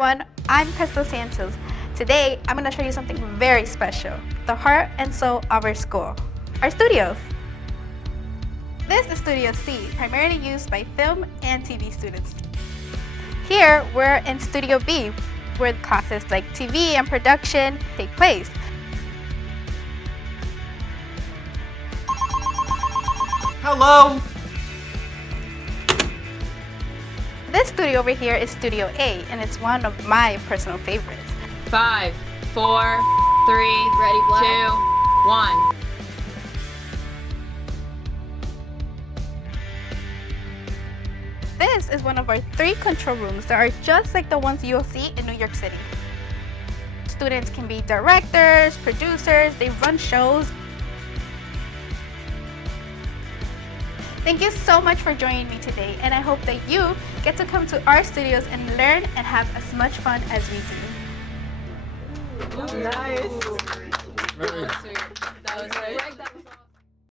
everyone, I'm Crystal Santos. Today, I'm going to show you something very special, the heart and soul of our school, our studios. This is Studio C, primarily used by film and TV students. Here, we're in Studio B, where classes like TV and production take place. Hello! This studio over here is Studio A, and it's one of my personal favorites. 5, 4, 3, Ready, Black? 2, 1. This is one of our 3 control rooms that are just like the ones you'll see in New York City. Students can be directors, producers, they run shows. Thank you so much for joining me today, and I hope that you get to come to our studios and learn and have as much fun as we do. Nice!